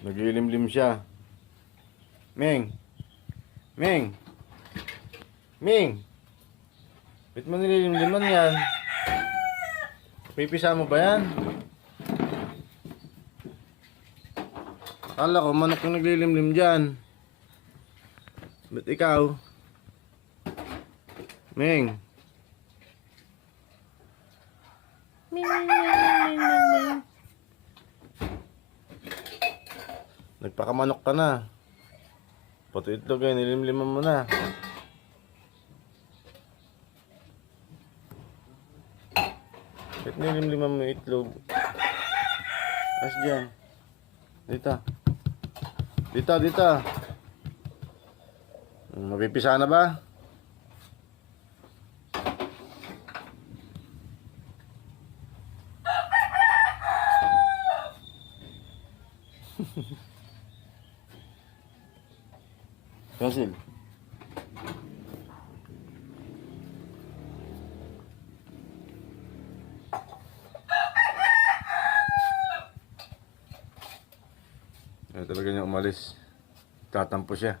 Naglilimlim siya. Ming! Ming! Ming! Ba't mo nililimliman yan? Pipisa mo ba yan? Akala ko manok yung naglilimlim dyan. Ba't ikaw? Ming! Ming, ming, ming, ming, ming, ming. Nagpakamanok ka na. Pati itlog eh, nilimliman mo na. Ba't nilimliman mo yung itlog? As dyan. Dito. Dito, dito. Mapipisa na ba? Basil. Ayaw talaga niya umalis. Tatampo siya.